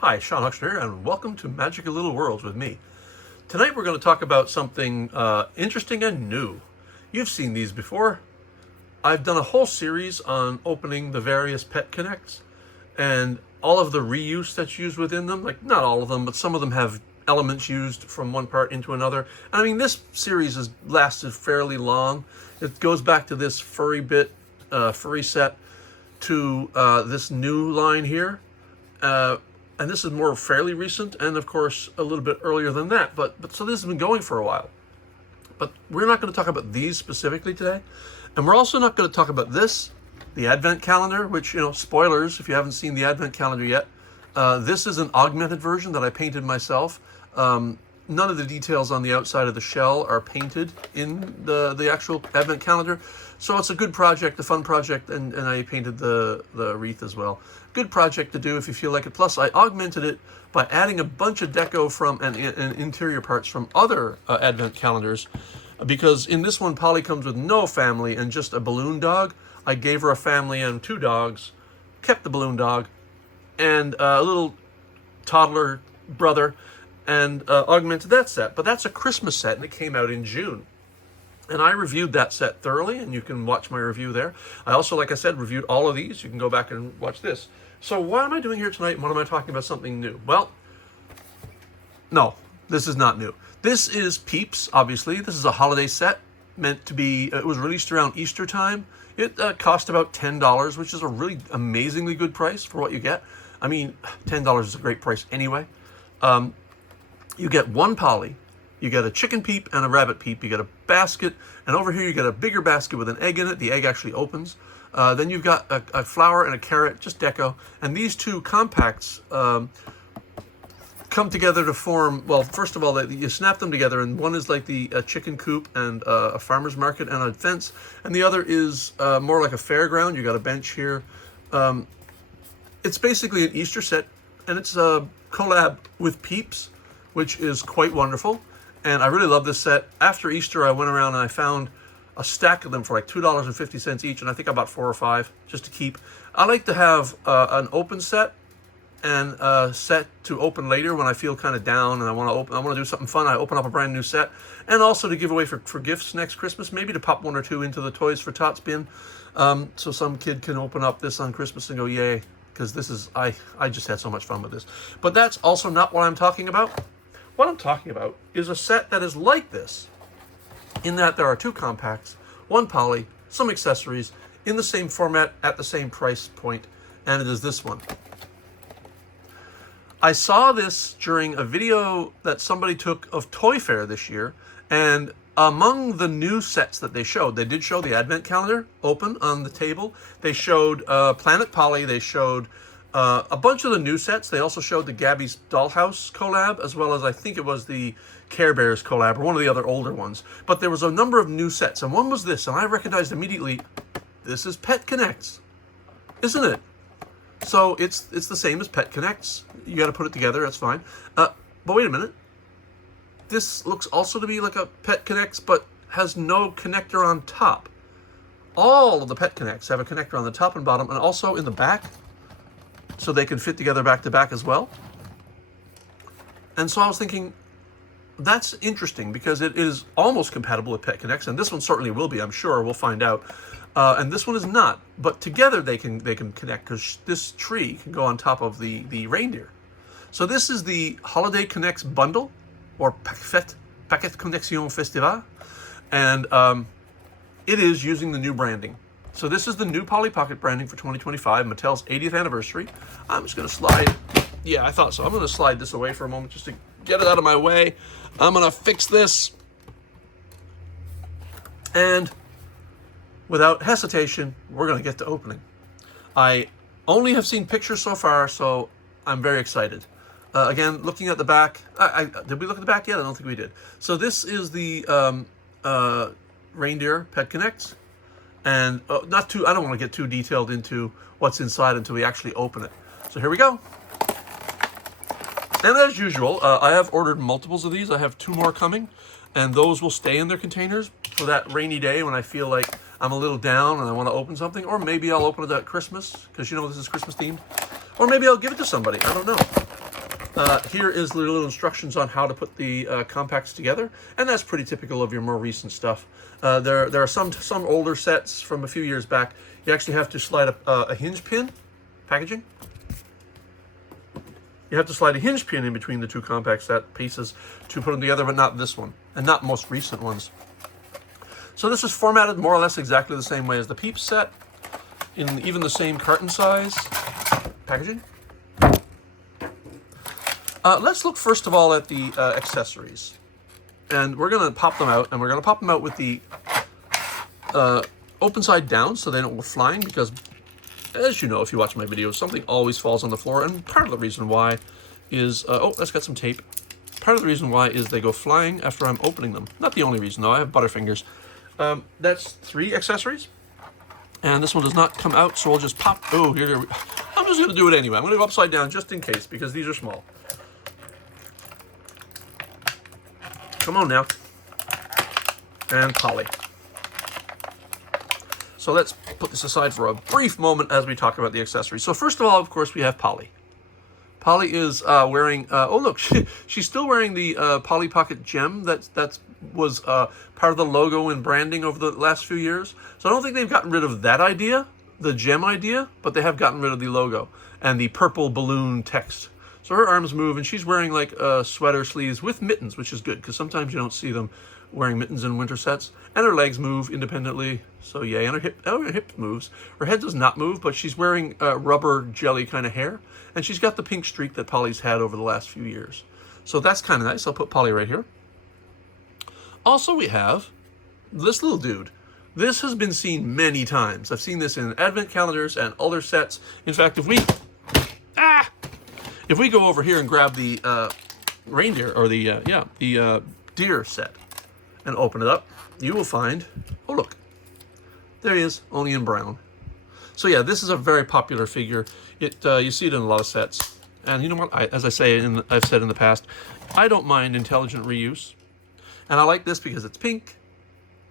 Hi, Sean Huxter here, and welcome to Magical Little Worlds with me. Tonight we're going to talk about something interesting and new. You've seen these before. I've done a whole series on opening the various Pet Connects and all of the reuse that's used within them. Like, not all of them, but some of them have elements used from one part into another. And I mean, this series has lasted fairly long. It goes back to this furry set to this new line here. And this is more fairly recent, and of course a little bit earlier than that. But so this has been going for a while. But we're not going to talk about these specifically today, and we're also not going to talk about this, the Advent calendar. Which, you know, spoilers if you haven't seen the Advent calendar yet. This is an augmented version that I painted myself. None of the details on the outside of the shell are painted in the actual Advent calendar. So it's a good project, a fun project, and I painted the wreath as well. Good project to do if you feel like it. Plus, I augmented it by adding a bunch of deco from and interior parts from other Advent calendars. Because in this one, Polly comes with no family and just a balloon dog. I gave her a family and 2 dogs, kept the balloon dog, and a little toddler brother, and augmented that set. But that's a Christmas set, and it came out in June. And I reviewed that set thoroughly, and you can watch my review there. I also, like I said, reviewed all of these. You can go back and watch this. So what am I doing here tonight, and what am I talking about something new? Well, no, this is not new. This is Peeps, obviously. This is a holiday set meant to be, it was released around Easter time. It cost about $10, which is a really amazingly good price for what you get. I mean, $10 is a great price anyway. You get one Polly. You get a chicken peep and a rabbit peep. You get a basket, and over here you get a bigger basket with an egg in it. The egg actually opens. Then you've got a flower and a carrot, just deco. And these two compacts come together to form, well, first of all, you snap them together, and one is like the chicken coop and a farmer's market and a fence, and the other is more like a fairground. You got a bench here. It's basically an Easter set, and it's a collab with Peeps, which is quite wonderful. And I really love this set. After Easter, I went around and I found a stack of them for like $2.50 each, and I think I bought 4 or 5 just to keep. I like to have an open set and a set to open later when I feel kind of down and I want to do something fun. I open up a brand new set, and also to give away for gifts next Christmas, maybe to pop 1 or 2 into the Toys for Tots bin, so some kid can open up this on Christmas and go, yay, because this is, I just had so much fun with this. But that's also not what I'm talking about. What I'm talking about is a set that is like this, in that there are 2 compacts, 1 Polly, some accessories, in the same format at the same price point, and it is this one. I saw this during a video that somebody took of Toy Fair this year, and among the new sets that they did show the Advent calendar open on the table. They showed Planet Polly, they showed a bunch of the new sets. They also showed the Gabby's Dollhouse collab, as well as I think it was the Care Bears collab, or one of the other older ones. But there was a number of new sets, and one was this, and I recognized immediately, this is Pet Connects, isn't it? So it's the same as Pet Connects. You got to put it together, that's fine. But wait a minute. This looks also to be like a Pet Connects, but has no connector on top. All of the Pet Connects have a connector on the top and bottom, and also in the back, so they can fit together back to back as well. And so I was thinking, that's interesting, because it is almost compatible with Pet Connects, and this one certainly will be, I'm sure. We'll find out. And this one is not, but together they can connect, because this tree can go on top of the reindeer. So this is the Holiday Connects bundle, or Paquet Connexion Festival, and it is using the new branding. So this is the new Polly Pocket branding for 2025, Mattel's 80th anniversary. I'm just going to slide, yeah, I thought so. I'm going to slide this away for a moment just to get it out of my way. I'm going to fix this. And without hesitation, we're going to get to opening. I only have seen pictures so far, so I'm very excited. Again, looking at the back, did we look at the back yet? I don't think we did. So this is the reindeer Pet Connects. And I don't want to get too detailed into what's inside until we actually open it. So here we go. And as usual, I have ordered multiples of these. I have 2 more coming, and those will stay in their containers for that rainy day when I feel like I'm a little down and I want to open something. Or maybe I'll open it at Christmas, because you know this is Christmas themed. Or maybe I'll give it to somebody. I don't know. Here is the little instructions on how to put the compacts together, and that's pretty typical of your more recent stuff. There are some older sets from a few years back. You actually have to slide a hinge pin, packaging. You have to slide a hinge pin in between the two compact set pieces to put them together, but not this one, and not most recent ones. So this is formatted more or less exactly the same way as the Peeps set, in even the same carton size packaging. Let's look first of all at the accessories. And we're going to pop them out, and we're going to pop them out with the open side down so they don't go flying, because as you know, if you watch my videos, something always falls on the floor, and part of the reason why is, oh, that's got some tape. Part of the reason why is they go flying after I'm opening them. Not the only reason though, I have butterfingers. That's 3 accessories, and this one does not come out, so I'll just pop, oh, here we, I'm just going to do it anyway. I'm going to go upside down just in case, because these are small. Come on now. And poly. So let's put this aside for a brief moment as we talk about the accessories. So first of all, of course, we have Polly. Polly is wearing, oh look, she's still wearing the Polly Pocket gem that was part of the logo and branding over the last few years. So I don't think they've gotten rid of that idea, the gem idea, but they have gotten rid of the logo and the purple balloon text. So her arms move, and she's wearing like sweater sleeves with mittens, which is good, because sometimes you don't see them wearing mittens in winter sets. And her legs move independently, so yay. And her hip moves. Her head does not move, but she's wearing rubber jelly kind of hair. And she's got the pink streak that Polly's had over the last few years. So that's kind of nice. I'll put Polly right here. Also, we have this little dude. This has been seen many times. I've seen this in advent calendars and other sets. In fact, if we go over here and grab the reindeer, or the deer set, and open it up, you will find, oh look, there he is, only in brown. So yeah, this is a very popular figure. You see it in a lot of sets. And you know what, as I say, I've said in the past, I don't mind intelligent reuse. And I like this because it's pink,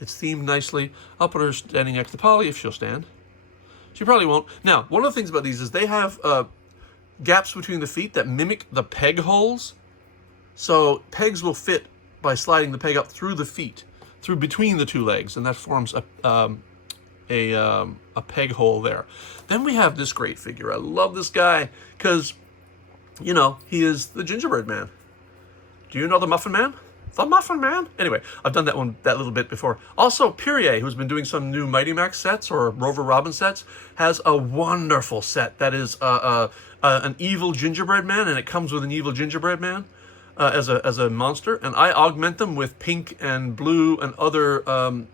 it's themed nicely. I'll put her standing next to Polly if she'll stand. She probably won't. Now, one of the things about these is they have gaps between the feet that mimic the peg holes. So pegs will fit by sliding the peg up through the feet, through between the two legs, and that forms a peg hole there. Then we have this great figure. I love this guy because, you know, he is the gingerbread man. Do you know the Muffin Man? The Muffin Man? Anyway, I've done that little bit before. Also, Perrier, who's been doing some new Mighty Max sets or Rover Robin sets, has a wonderful set that is an evil gingerbread man, and it comes with an evil gingerbread man as a monster. And I augment them with pink and blue and other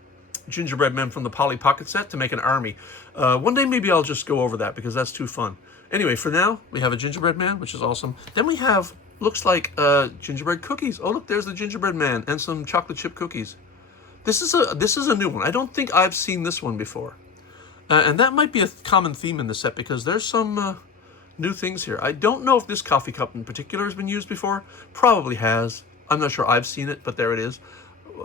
gingerbread men from the Polly Pocket set to make an army. One day maybe I'll just go over that because that's too fun. Anyway, for now, we have a gingerbread man, which is awesome. Then we have, looks like gingerbread cookies. Oh, look, there's the gingerbread man and some chocolate chip cookies. This is a new one. I don't think I've seen this one before. And that might be a common theme in the set because there's some new things here. I don't know if this coffee cup in particular has been used before. Probably has. I'm not sure I've seen it, but there it is.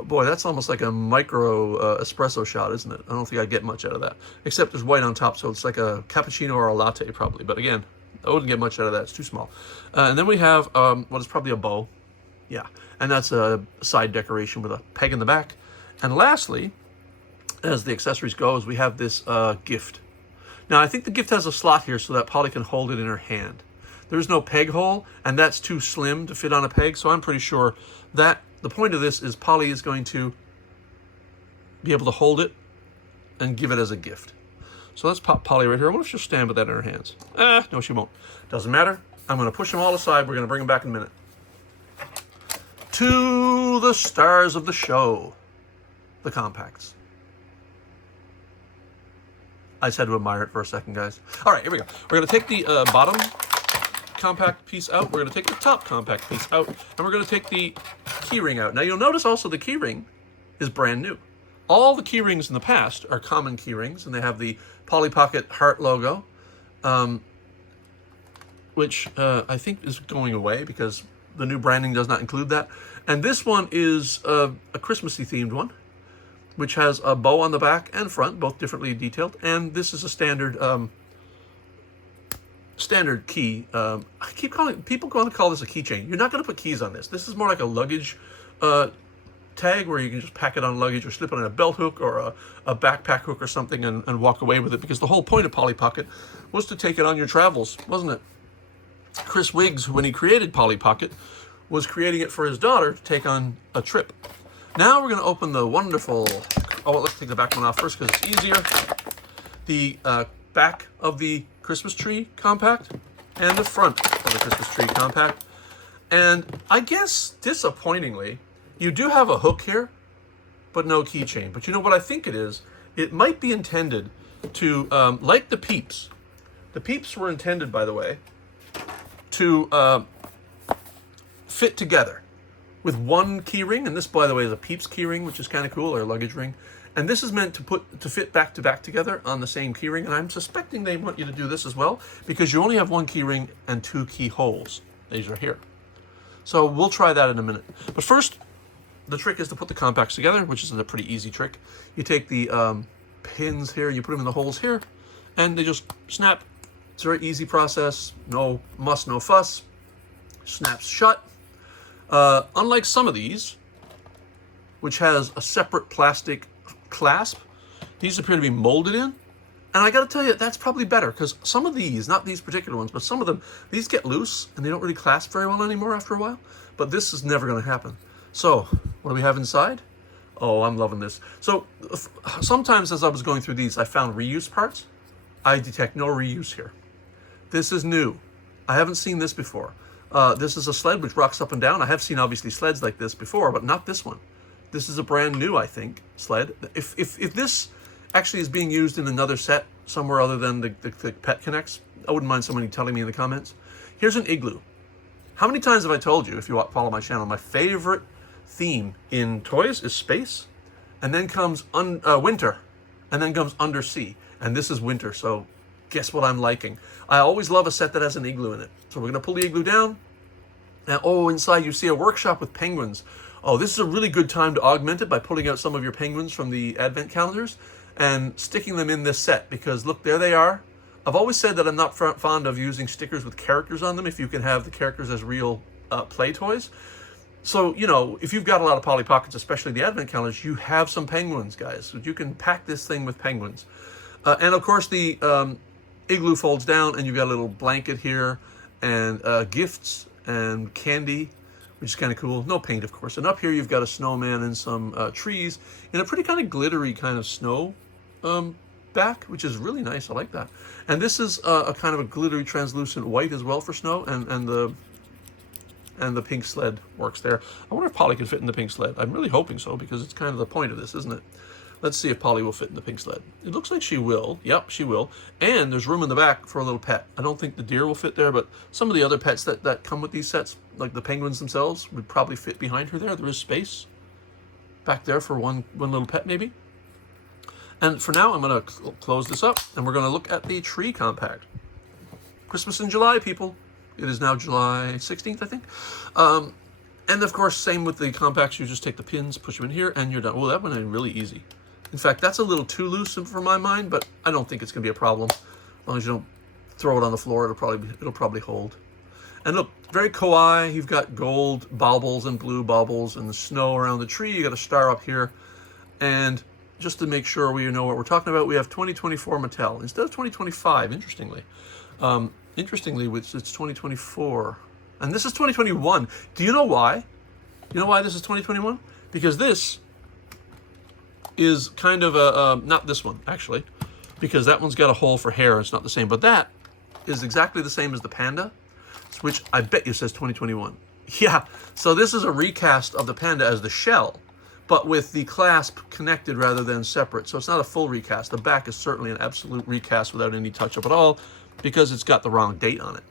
Boy, that's almost like a micro espresso shot, isn't it? I don't think I'd get much out of that. Except there's white on top, so it's like a cappuccino or a latte probably. But again, I wouldn't get much out of that. It's too small. And then we have what is probably a bow. Yeah, and that's a side decoration with a peg in the back. And lastly, as the accessories go, is we have this gift. Now, I think the gift has a slot here so that Polly can hold it in her hand. There's no peg hole, and that's too slim to fit on a peg, so I'm pretty sure that the point of this is Polly is going to be able to hold it and give it as a gift. So let's pop Polly right here. I wonder if she'll stand with that in her hands. No, she won't. Doesn't matter. I'm going to push them all aside. We're going to bring them back in a minute. To the stars of the show, the compacts. I just had to admire it for a second, guys. All right, here we go. We're going to take the bottom compact piece out. We're going to take the top compact piece out, and we're going to take the key ring out. Now, you'll notice also the key ring is brand new. All the key rings in the past are common key rings, and they have the Polly Pocket heart logo, which I think is going away because the new branding does not include that. And this one is a Christmassy themed one, which has a bow on the back and front, both differently detailed. And this is a standard standard key. I keep calling people going to call this a keychain. You're not going to put keys on this. This is more like a luggage tag where you can just pack it on luggage or slip it on a belt hook or a backpack hook or something and walk away with it, because the whole point of Polly Pocket was to take it on your travels, wasn't it? Chris Wiggs, when he created Polly Pocket, was creating it for his daughter to take on a trip. Now we're going to open the wonderful, let's take the back one off first because it's easier. The back of the Christmas tree compact and the front of the Christmas tree compact. And I guess, disappointingly, you do have a hook here, but no keychain. But you know what I think it is? It might be intended to, like the Peeps. The Peeps were intended, by the way, to fit together with one key ring. And this, by the way, is a Peeps key ring, which is kind of cool, or a luggage ring. And this is meant to fit back to back together on the same key ring. And I'm suspecting they want you to do this as well, because you only have one key ring and two keyholes. These are here. So we'll try that in a minute. But first, the trick is to put the compacts together, which is a pretty easy trick. You take the pins here, you put them in the holes here, and they just snap. It's a very easy process. No muss, no fuss. Snaps shut. Unlike some of these, which has a separate plastic clasp, these appear to be molded in. And I got to tell you, that's probably better, because some of these, not these particular ones, but some of them, these get loose and they don't really clasp very well anymore after a while. But this is never going to happen. So, what do we have inside? Oh, I'm loving this. So, sometimes as I was going through these, I found reuse parts. I detect no reuse here. This is new. I haven't seen this before. This is a sled which rocks up and down. I have seen, obviously, sleds like this before, but not this one. This is a brand new, I think, sled. If this actually is being used in another set somewhere other than the Pet Connects, I wouldn't mind somebody telling me in the comments. Here's an igloo. How many times have I told you, if you follow my channel, my favorite theme in toys is space, and then comes winter, and then comes undersea, and this is winter, so guess what I'm liking? I always love a set that has an igloo in it. So we're going to pull the igloo down, and inside you see a workshop with penguins. Oh, this is a really good time to augment it by pulling out some of your penguins from the advent calendars and sticking them in this set, because look, there they are. I've always said that I'm not fond of using stickers with characters on them if you can have the characters as real play toys. So, you know, if you've got a lot of Polly Pockets, especially the advent calendars, you have some penguins, guys. So you can pack this thing with penguins. And of course, the igloo folds down, and you've got a little blanket here, and gifts and candy, which is kind of cool. No paint, of course. And up here, you've got a snowman and some trees in a pretty kind of glittery kind of snow back, which is really nice. I like that. And this is a kind of a glittery translucent white as well for snow, and the pink sled works there. I wonder if Polly can fit in the pink sled. I'm really hoping so, because it's kind of the point of this, isn't it? Let's see if Polly will fit in the pink sled. It looks like she will. Yep, she will. And there's room in the back for a little pet. I don't think the deer will fit there, but some of the other pets that come with these sets, like the penguins themselves, would probably fit behind her there. There is space back there for one little pet, maybe. And for now, I'm going to close this up, and we're going to look at the tree compact. Christmas in July, people. It is now July 16th, I think. And of course, same with the compacts. You just take the pins, push them in here, and you're done. Oh, that went in really easy. In fact, that's a little too loose for my mind, but I don't think it's going to be a problem. As long as you don't throw it on the floor, it'll probably hold. And look, very kawaii. You've got gold baubles and blue baubles and the snow around the tree. You got a star up here. And just to make sure we know what we're talking about, we have 2024 Mattel instead of 2025, interestingly. Interestingly, it's 2024. And this is 2021. Do you know why? You know why this is 2021? Because this is kind of not this one, actually, because that one's got a hole for hair. It's not the same. But that is exactly the same as the panda, which I bet you says 2021. Yeah, so this is a recast of the panda as the shell, but with the clasp connected rather than separate. So it's not a full recast. The back is certainly an absolute recast without any touch-up at all, because it's got the wrong date on it.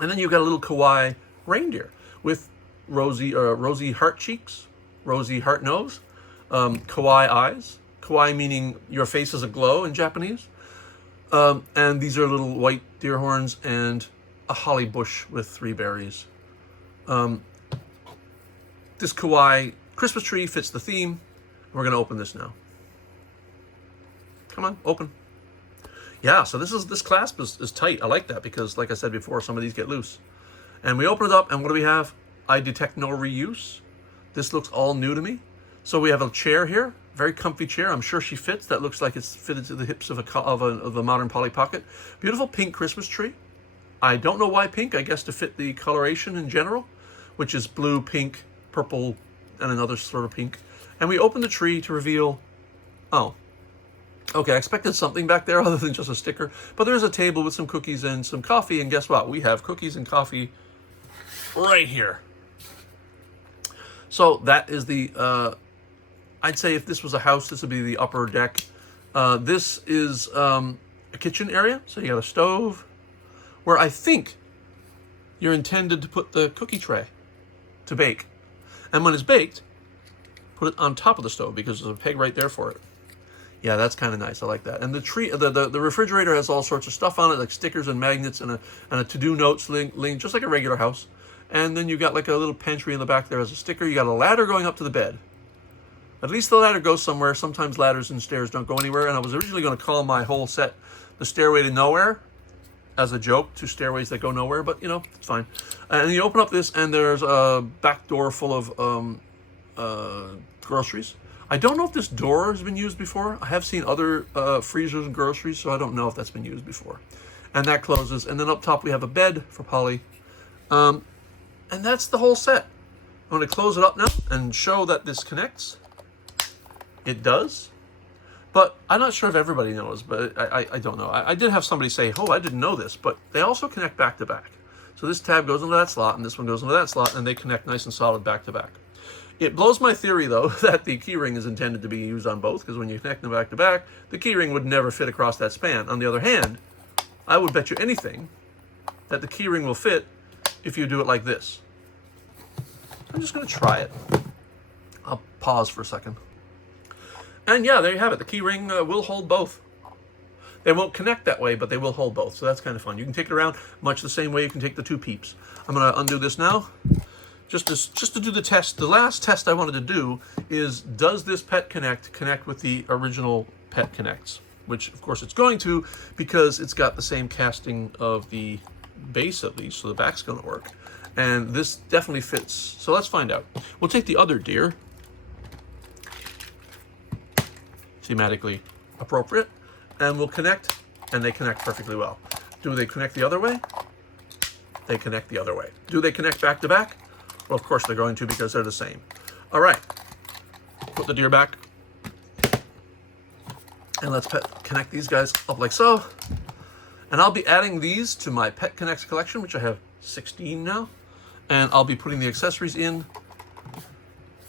And then you've got a little kawaii reindeer with rosy heart cheeks, rosy heart nose, kawaii eyes. Kawaii meaning your face is aglow in Japanese. And these are little white deer horns and a holly bush with 3 berries. This kawaii Christmas tree fits the theme. We're going to open this now. Come on, open. Yeah, so this clasp is tight. I like that because, like I said before, some of these get loose. And we open it up, and what do we have? I detect no reuse. This looks all new to me. So we have a chair here, very comfy chair. I'm sure she fits. That looks like it's fitted to the hips of a modern Polly Pocket. Beautiful pink Christmas tree. I don't know why pink. I guess to fit the coloration in general, which is blue, pink, purple, and another sort of pink. And we open the tree to reveal, oh, okay, I expected something back there other than just a sticker. But there's a table with some cookies and some coffee. And guess what? We have cookies and coffee right here. So that is the, I'd say if this was a house, this would be the upper deck. This is a kitchen area. So you got a stove where I think you're intended to put the cookie tray to bake. And when it's baked, put it on top of the stove because there's a peg right there for it. Yeah, that's kind of nice. I like that. And the refrigerator has all sorts of stuff on it, like stickers and magnets and a to-do notes link, just like a regular house. And then you got like a little pantry in the back there as a sticker. You got a ladder going up to the bed. At least the ladder goes somewhere. Sometimes ladders and stairs don't go anywhere. And I was originally going to call my whole set the Stairway to Nowhere as a joke to stairways that go nowhere, but you know, it's fine. And you open up this, and there's a back door full of groceries. I don't know if this door has been used before. I have seen other freezers and groceries, so I don't know if that's been used before. And that closes, and then up top we have a bed for Polly. And that's the whole set. I'm going to close it up now and show that this connects. It does. But I'm not sure if everybody knows, but I don't know. I did have somebody say, oh, I didn't know this, but they also connect back to back. So this tab goes into that slot, and this one goes into that slot, and they connect nice and solid back to back. It blows my theory, though, that the keyring is intended to be used on both, because when you connect them back to back, the keyring would never fit across that span. On the other hand, I would bet you anything that the keyring will fit if you do it like this. I'm just going to try it. I'll pause for a second. And yeah, there you have it. The keyring will hold both. They won't connect that way, but they will hold both. So that's kind of fun. You can take it around much the same way you can take the two Peeps. I'm going to undo this now. Just to do the test. The last test I wanted to do is, does this Pet connect with the original Pet Connects? Which, of course, it's going to, because it's got the same casting of the base, at least, so the back's going to work. And this definitely fits. So let's find out. We'll take the other deer. Thematically appropriate. And we'll connect, and they connect perfectly well. Do they connect the other way? They connect the other way. Do they connect back to back? Well, of course they're going to, because they're the same. All right. Put the deer back. And let's connect these guys up like so. And I'll be adding these to my Pet Connects collection, which I have 16 now. And I'll be putting the accessories in.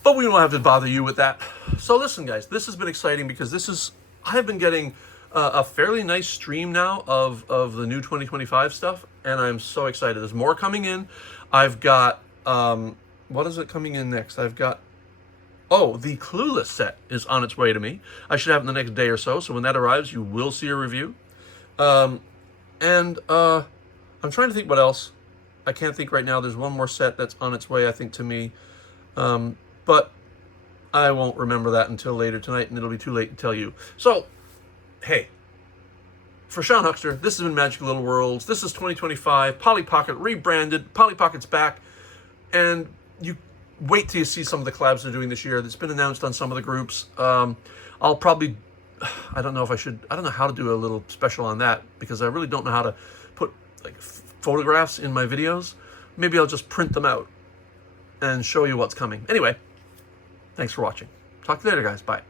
But we won't have to bother you with that. So listen, guys, this has been exciting because I have been getting a fairly nice stream now of the new 2025 stuff. And I'm so excited. There's more coming in. I've got, what is it coming in next? I've got, oh, the Clueless set is on its way to me. I should have it in the next day or so. So when that arrives, you will see a review. I'm trying to think what else. I can't think right now. There's one more set that's on its way, I think, to me. But I won't remember that until later tonight, and it'll be too late to tell you. So, hey, for Sean Huckster, this has been Magical Little Worlds. This is 2025, Polly Pocket rebranded, Polly Pocket's back, and you wait till you see some of the collabs they're doing this year. That's been announced on some of the groups. I'll probably, I don't know how to do a little special on that, because I really don't know how to put like photographs in my videos. Maybe I'll just print them out and show you what's coming. Anyway, thanks for watching. Talk to you later, guys. Bye.